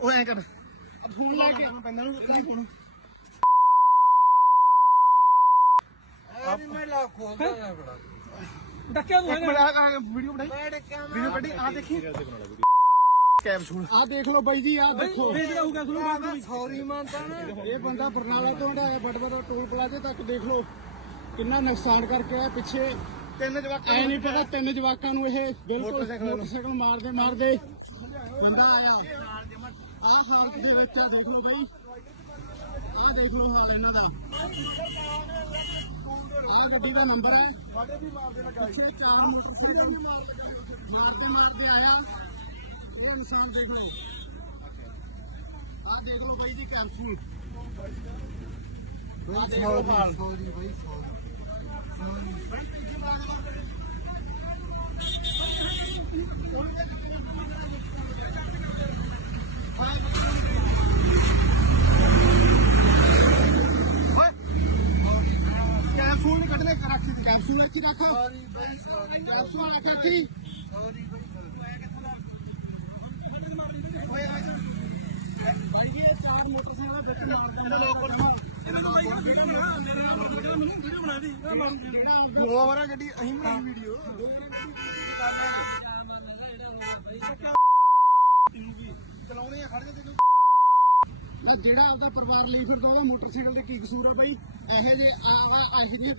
ਉਹ ਐ ਕਰ। ਫੋਨ ਲੈ ਕੇ। ਪੈਂਦਾ ਨੂੰ ਰੱਖਣੀ ਫੋਨ ਮੈਂ ਲਾ ਖੋਲਦਾ ਨਾ ਬੜਾ? ਡੱਕਿਆ ਤੂੰ ਇੱਕ ਮਿੰਟ ਆ ਵੀਡੀਓ ਬਣਾਈ। ਮੈਂ ਡੱਕਿਆ ਵੀਡੀਓ ਕੱਢੀ। ਆ ਦੇਖੀ। ਕੈਪਸੂਲ। ਆ ਦੇਖ ਲਓ ਬਾਈ ਜੀ ਆ ਦੇਖੋ। ਵੇਚ ਜਾਊਗਾ ਤੁਹਾਨੂੰ ਮੈਂ ਸੌਰੀ ਮੰਨਦਾ ਨਾ। ਇਹ ਬੰਦਾ ਬਰਨਾਲਾ ਤੋਂ ਹਟਾਇਆ ਬਟਬੜਾ ਟੋਲ ਪਲਾਜ਼ੇ ਤੱਕ ਦੇਖ ਲਓ। ਕਿੰਨਾ ਨੁਕਸਾਨ ਕਰਕੇ ਆਇਆ ਪਿੱਛੇ। ਤਿੰਨ ਜਵਾਕ ਐ ਨਹੀਂ ਪਤਾ ਤਿੰਨ ਜਵਾਕਾਂ ਨੂੰ ਇਹ ਬਿਲਕੁਲ ਮੋਟਰਸਾਈਕਲ ਮਾਰਦੇ ਮਾਰਦੇ ਬੰਦਾ ਆਇਆ। ਆ ਹਾਲਤ ਦੇ ਵਿੱਚ ਆ ਦੇਖ ਲਓ ਬਾਈ। ਆ ਦੇਖ ਲਓ ਹਾਲ ਇਹਨਾਂ ਦਾ। ਆ ਗੱਡੀ ਦਾ ਨੰਬਰ ਹੈ। ਪਿੱਛੇ ਚਾਰ ਮੋਟਰਸਾਈਕਲ ਮਾਰਦੇ ਮਾਰਦੇ ਆਇਆ। ਉਹ ਇਨਸਾਨ ਦੇਖ ਲਓ। ਆ ਦੇਖ ਲਓ ਬਾਈ ਜੀ ਕੈਂਸਲ ਆ ਸੌਰੀ ਬਾਈ ਸੌਰੀ ਕੈਪਸੂਲ ਨਹੀਂ ਕੱਢਨੇ ਰੱਖ ਕੈਪਸੂਲ ਰੱਖੀ ਰੱਖ। ਸੌਰੀ ਬਾਈ ਸੌਰੀ। ਕੈਪਸੂਲ ਰੱਖ ਰੱਖੀ ਸੌਰੀ ਬਾਈ ਭਾਈ ਜੀ ਇਹ ਚਾਰ ਮੋਟਰਸਾਈਕਲ ਵਿੱਚ ਮਾਰਦੇ ਇਹਦਾ ਲੋਕਲ ਇਹਨਾਂ ਨੂੰ ਬਾਈ ਵੀਡੀਓ ਬਣਾ। ਮੇਰੇ ਨਾਲ ਕਹਿੰਦਾ ਮੈਨੂੰ ਵੀਡੀਓ ਬਣਾ ਦੀ। ਮੈਂ ਮਾਰੂ ਗੋਆ ਗੱਡੀ ਅਸੀਂ ਬਣਾਈ ਵੀਡੀਓ ਚਲਾਉਣੇ ਆ ਖੜ ਜਾ ਤੈਨੂੰ ਜਿਹੜਾ ਆਪਦਾ ਪਰਿਵਾਰ ਲਈ ਫਿਰਦਾ, ਉਹਦਾ ਮੋਟਰਸਾਈਕਲ ਦੇ ਕੀ ਕਸੂਰ ਆ ਬਾਈ? ਇਹੋ ਜਿਹੇ ਆ ਇਹੋ ਜਿਹੇ